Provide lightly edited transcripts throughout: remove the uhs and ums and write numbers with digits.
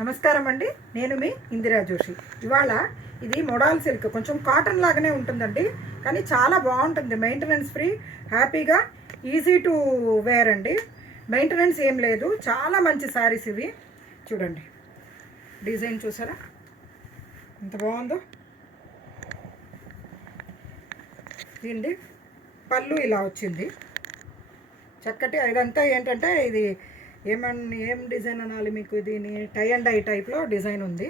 నమస్కారం అండి, నేను మీ ఇందిరా జోషి. ఇవాళ ఇది మోడల్ సిల్క్, కొంచెం కాటన్ లాగానే ఉంటుందండి, కానీ చాలా బాగుంటుంది. మెయింటెనెన్స్ ఫ్రీ, హ్యాపీగా ఈజీ టు వేర్ అండి. మెయింటెనెన్స్ ఏం లేదు. చాలా మంచి శారీస్ ఇవి. చూడండి, డిజైన్ చూసారా ఎంత బాగుందో. దీనిది పళ్ళు ఇలా వచ్చింది చక్కటి. ఇదంతా ఏంటంటే ఇది ఏం డిజైన్ అనాలి మీకు, దీని టై అండ్ డై టైప్లో డిజైన్ ఉంది.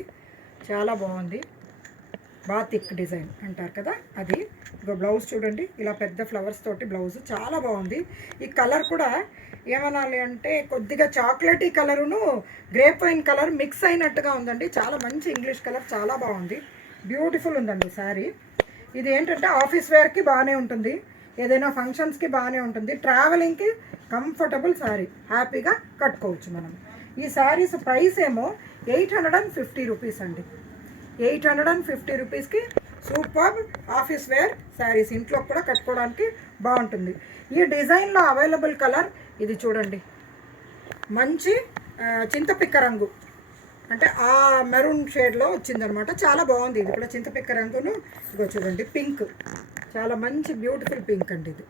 చాలా బాగుంది. బాతిక్ డిజైన్ అంటారు కదా అది. ఇక బ్లౌజ్ చూడండి, ఇలా పెద్ద ఫ్లవర్స్ తోటి బ్లౌజ్ చాలా బాగుంది. ఈ కలర్ కూడా ఏమనాలి అంటే కొద్దిగా చాక్లెటీ కలరును గ్రేప్ వైన్ కలర్ మిక్స్ అయినట్టుగా ఉందండి. చాలా మంచి ఇంగ్లీష్ కలర్, చాలా బాగుంది. బ్యూటిఫుల్ ఉందండి శారీ. ఇది ఏంటంటే ఆఫీస్ వేర్కి బాగానే ఉంటుంది, ఏదైనా ఫంక్షన్స్కి బాగానే ఉంటుంది, ట్రావెలింగ్కి కంఫర్టబుల్ శారీ, హ్యాపీగా కట్టుకోవచ్చు మనం. ఈ శారీస్ ప్రైస్ ఏమో 850 రూపీస్ అండి. 850 రూపీస్కి సూపర్ ఆఫీస్ వేర్ శారీస్, ఇంట్లో కూడా కట్టుకోవడానికి బాగుంటుంది. ఈ డిజైన్లో అవైలబుల్ కలర్ ఇది చూడండి, మంచి చింతపిక్క రంగు, అంటే ఆ మెరూన్ షేడ్లో వచ్చిందనమాట. చాలా బాగుంది. ఇది కూడా చింతపిక్క రంగును. ఇదిగో చూడండి, పింక్, చాలా మంచి బ్యూటిఫుల్ పింక్ అండి ఇది.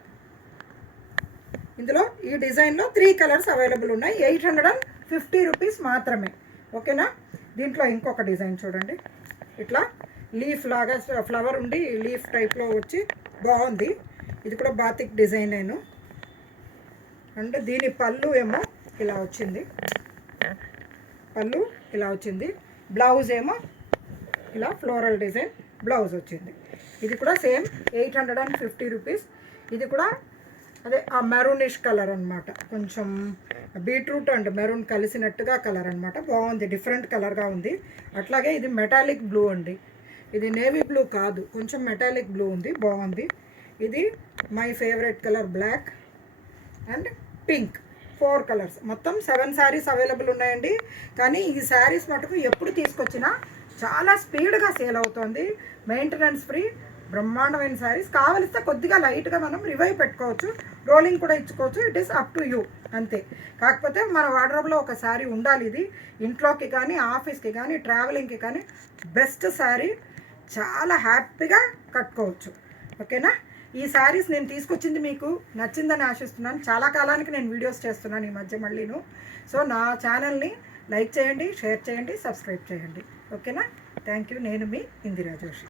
ఇందులో ఈ డిజైన్లో 3 కలర్స్ అవైలబుల్ ఉన్నాయి. 850 రూపీస్ మాత్రమే. ఓకేనా. దీంట్లో ఇంకొక డిజైన్ చూడండి, ఇట్లా లీఫ్ లాగా ఫ్లవర్ ఉండి లీఫ్ టైప్లో వచ్చి బాగుంది. ఇది కూడా బాతిక్ డిజైన్ నేను. అండ్ దీని పళ్ళు ఏమో ఇలా వచ్చింది, పళ్ళు ఇలా వచ్చింది. బ్లౌజ్ ఏమో ఇలా ఫ్లోరల్ డిజైన్ బ్లౌజ్ వచ్చింది. ఇది కూడా సేమ్ 850 రూపీస్. ఇది కూడా అదే ఆ మెరూనిష్ కలర్ అనమాట, కొంచెం బీట్రూట్ అండ్ మెరూన్ కలిసినట్టుగా కలర్ అనమాట. బాగుంది, డిఫరెంట్ కలర్గా ఉంది. అట్లాగే ఇది మెటాలిక్ బ్లూ అండి, ఇది నేవీ బ్లూ కాదు, కొంచెం మెటాలిక్ బ్లూ ఉంది, బాగుంది. ఇది my favourite colour black and pink. 4 colours, మొత్తం 7 శారీస్ అవైలబుల్ ఉన్నాయండి. కానీ ఈ శారీస్ మటుకు ఎప్పుడు తీసుకొచ్చినా చాలా స్పీడ్గా సేల్ అవుతుంది. మెయింటెనెన్స్ ఫ్రీ, బ్రహ్మాండమైన శారీస్. కావలిస్తే కొద్దిగా లైట్గా మనం రివైవ్ పెట్టుకోవచ్చు, రోలింగ్ కూడా ఇచ్చుకోవచ్చు. It is up to you అంతే. కాకపోతే మన వార్డ్రోబ్లో ఒక శారీ ఉండాలి. ఇది ఇంట్లోకి కానీ ఆఫీస్కి కానీ ట్రావెలింగ్కి కానీ బెస్ట్ శారీ, చాలా హ్యాపీగా కట్టుకోవచ్చు. ఓకేనా. ఈ శారీస్ నేను తీసుకొచ్చింది మీకు నచ్చిందని ఆశిస్తున్నాను. చాలా కాలానికి నేను వీడియోస్ చేస్తున్నాను ఈ మధ్య మళ్ళీను. సో నా ఛానల్ని లైక్ చేయండి, షేర్ చేయండి, సబ్స్క్రైబ్ చేయండి. ఓకేనా. Thank you. నేను మీ ఇందిరా జోషి.